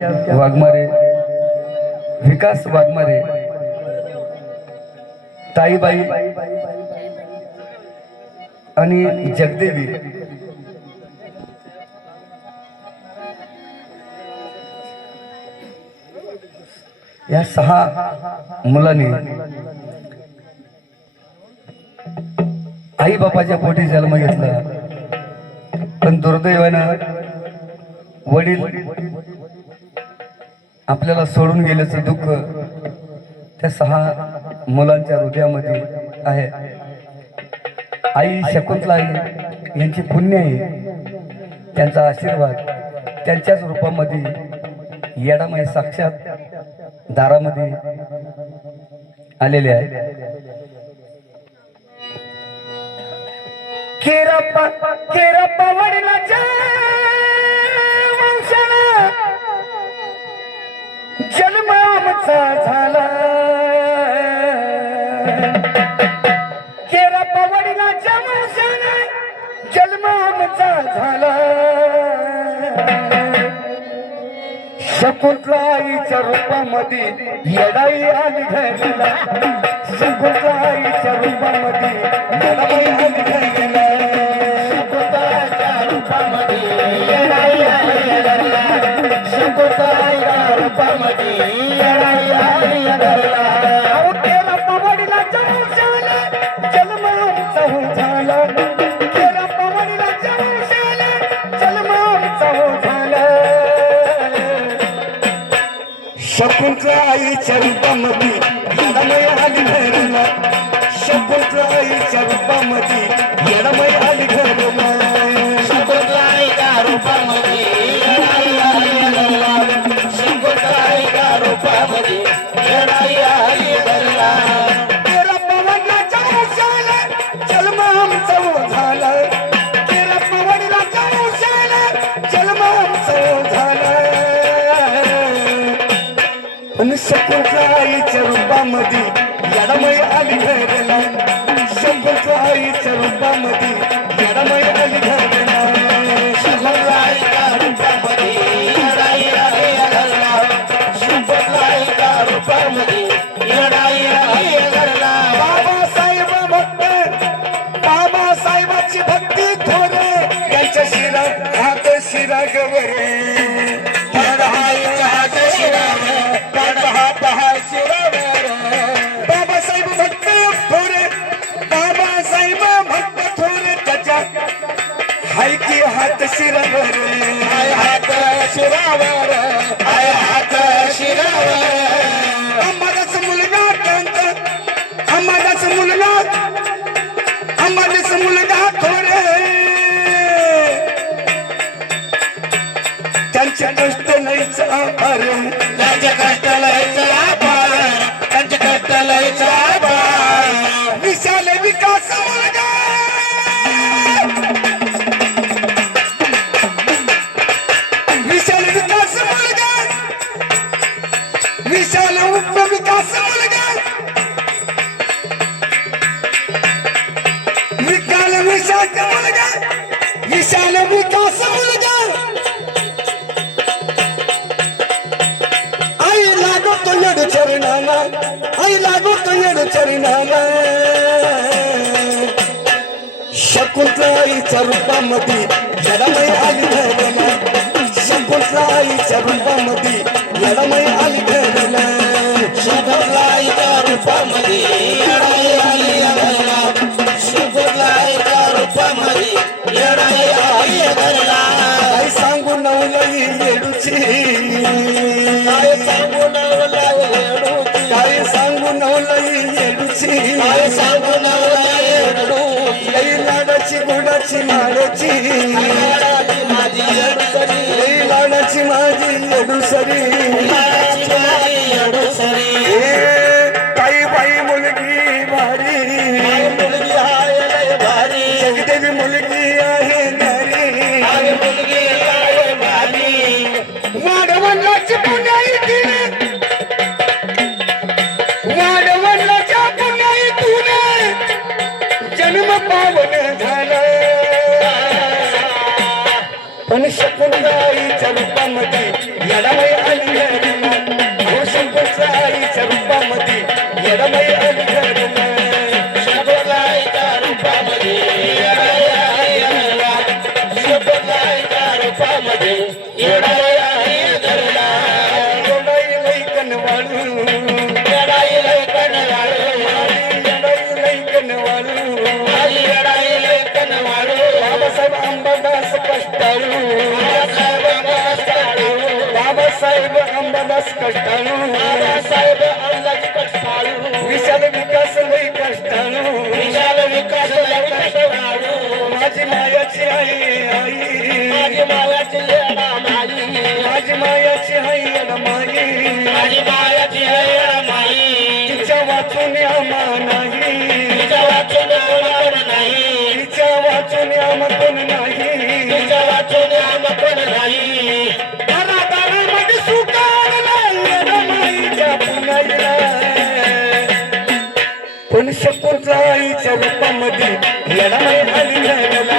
वाघमारे, विकास वाघमारे, ताईबाई आणि जगदेवी या 6 मुलांनी आई बापाच्या पोटी जन्म घेतला, पण दुर्दैवानं वडील आपल्याला सोडून गेल्याचं दुःख त्या 6 मुलांच्या हृदयामध्ये आहे. आई शकुंतला आई यांची पुण्य आहे, त्यांचा आशीर्वाद त्यांच्याच रूपामध्ये येडामाई साक्षात दारामध्ये आलेले आहे. केरप्पा वडिलाच्या वंशाला जन्म आमचा झाला. केरप्पा वडिलाच्या वंशाला जन्म आमचा झाला. शकुंतला आईच्या रूपामध्ये येडाई आली घरला. शकुंतला आईच्या रूपामध्ये येडाई आली घरला. शकुंतलाच्या रूपामध्ये येडाई आली घरला. शकुंतलाच्या रूपामध्ये येडाई आली घरला. अहो केरप्पा वडिलाच्या वंशाला जन्म आमचा झाला. केरप्पा वडिलाच्या वंशाला जन्म आमचा झाला. शकुंतला आईच्या रूपामध्ये येडामाई आली घरला. शकुंतला आईच्या रूपामध्ये येडामाई आली घरला. शकुंतला आईच्या रूपामध्ये येडाई आली घरला. शकुंतला आईच्या रूपामध्ये येडाई आली घरला. केरप्पा वडिलाच्या वंशाला जन्म आमचा झाला. केरप्पा वडिलाच्या वंशाला जन्म आमचा झाला. पण शकुंतला आईच्या रूपामध्ये येडामाई आली घरला. शकुंतला आईच्या रूपामध्ये येडामाई आली घरला. शकुंतला आईच्या रूपामध्ये येडाई आली घरला. शकुंतला आईच्या रूपामध्ये येडाई आली घरला. बाबासाहेब भक्त, बाबासाहेबाची भक्ती थोरे, त्यांच्या शिरा हात शिरा गवरे. बाबासाहेब भक्त थोरे, बाबासाहेब भक्त थोरे, त्याच्या हाय की हात शिरावर. हाय हात शिरावर. हाय हात शिरावर. आम्हालाच मुलगा कांत, आम्हालाच मुलगा, आम्हालाच मुलगा थोरे. त्यांचे कष्ट लयच आभार. त्यांचे कष्ट लयच आभार. त्यांचे कष्ट लयच आभार. विशाल विकास मुलगा, विशाल विकास मुलगा, विशाल उपविकास मुलगा, विशाल विशाख मुलगा, विशाल विकास मुलगा. आई लागतो येड चरणाला, आई लागतो येड चरणाला. शकुंतला आईच्या रूपामध्ये येडामाई आली घरला. शकुंतला आईच्या रूपामध्ये येडामाई आली घरला. शकुंतला आईच्या रूपामध्ये येडाई आली घरला. शकुंतला आईच्या रूपामध्ये येडाई आली घरला. आई सांगू नवलाई येडूची, काय सांगू नवलाई येडूची, काय सांगू नवलाई येडूची, काय सांगू नवलाई येडूची. लई लाडाची गोडाची लाडाची माझी येडूसरी. लई लाडाची माझी येडूसरी. ताईबाई मुलगी भारी, मुलगी आहे लय भारी. जगदेवी मुलगी आहे नारी, मुलगी आहे भारी. वाडवडिलाची पुण्याईतून, वाडवडिलाच्या पुण्याईतून जन्म पावन झाला. पण शकुंतला आईच्या रूपामध्ये येडामाई आली बाबासाहेब अंबादास कष्टाळू बाबासाहेब अंबादास कष्टाळू विशाल विकास लई कष्टाळू विशाल विकास लई कष्टाळू माझी मायाची आई माझी मायाची येडा माई माझी मायाची आई माई माझी मायाची येडा माई तिच्या वाचून आम्हा नाही तिच्या वाचून कोण नाही तिच्या वाचून आम्हा कोण नाही तिच्या वाचून आम्हा कोण नाही दारामध्ये सुकारला येडा माईच्या पुण्याला पण शंकरच्या आईच्या रूपामध्ये येडामाई आली घरला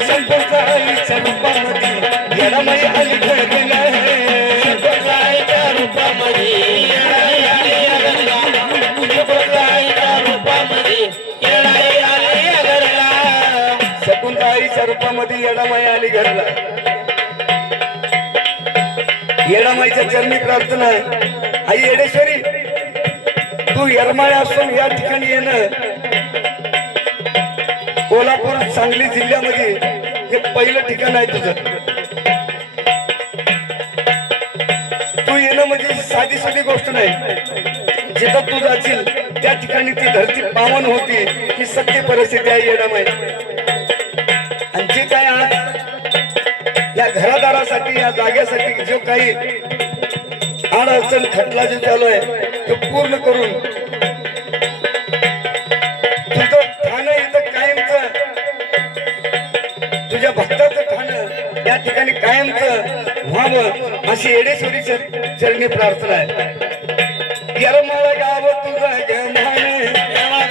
शंकरच्या आईच्या रूपामध्ये येडामाई आली घरला शंकरच्या आईच्या रूपामध्ये येडाई आली घरला शंकरच्या आईच्या रूपामध्ये येडाई आली घरला शंकरच्या आईच्या रूपामध्ये येडामाई आली घरला येडामाईच्या चरणी प्रार्थना आई येडेश्वरी तू येरमाळे असून या ठिकाणी येणं कोल्हापूर सांगली जिल्ह्यामध्ये हे पहिलं ठिकाण आहे तुझं तू येणं म्हणजे साधी साधी गोष्ट नाही जिथं तू जाशील त्या ठिकाणी ती धरती पावन होती ही सत्य परिस्थिती आहे येडामाई आणि जे काय आज या घरादारासाठी या जागेसाठी जो काही अडचण खटला जो चालू आहे तो पूर्ण करून तुझं ठाणं इथं कायमच तुझ्या भक्ताचं ठाणं या ठिकाणी कायमच व्हावं अशी येडेश्वरीच्या चरणी प्रार्थना आहे येरमाळ गाव तुझं गमान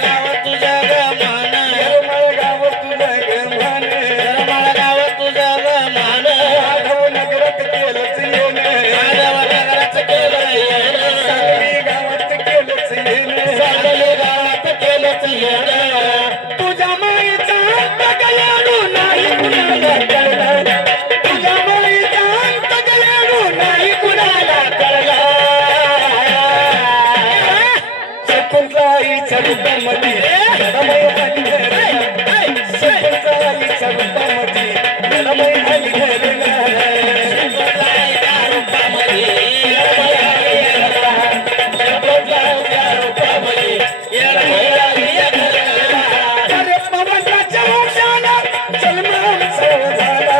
गाव तुझं गमान येरमाळ गाव तुझं गमान येरमाळ गाव तुझं गमान माधव नगरात केलंच येणं माधव नगरात केलं येणं सांगली गावात केलंच येणं सांगली गावात केलंच येणं तुझ्या माईचा अंत गयाडू नाही कुणाला कळला तुझ्या माईचा अंत गयाडू नाही कुणाला कळला शकुंतला आईच्या रूपामध्ये येडामाई आली घरला शकुंतला आईच्या रूपामध्ये येडामाई आली घरला शंकरच्या आईच्या रूपामध्ये येडाई आली घरला शंकरच्या आईच्या रूपामध्ये येडाई आली घरला अरे पवनाच्या वंशाला जन्म आमचा झाला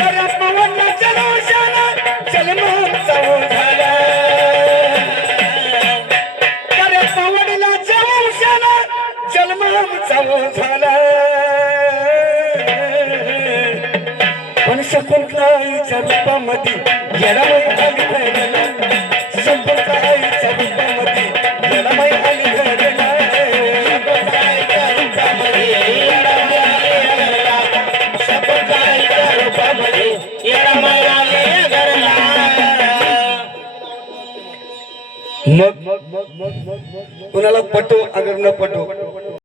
अरे पवनाच्या वंशाला जन्म आमचा झाला अरे पवनाच्या वंशाला जन्म आमचा झाला पण शकुंतला आईच्या रूपामध्ये येडामाई आली घरला शकुंतला आईच्या रूपामध्ये येडामाई आली घरला शंकरच्या आईच्या रूपामध्ये येडाई आली घरला शंकरच्या आईच्या रूपामध्ये येडाई आली घरला मग कुणाला पटो अगर न पटो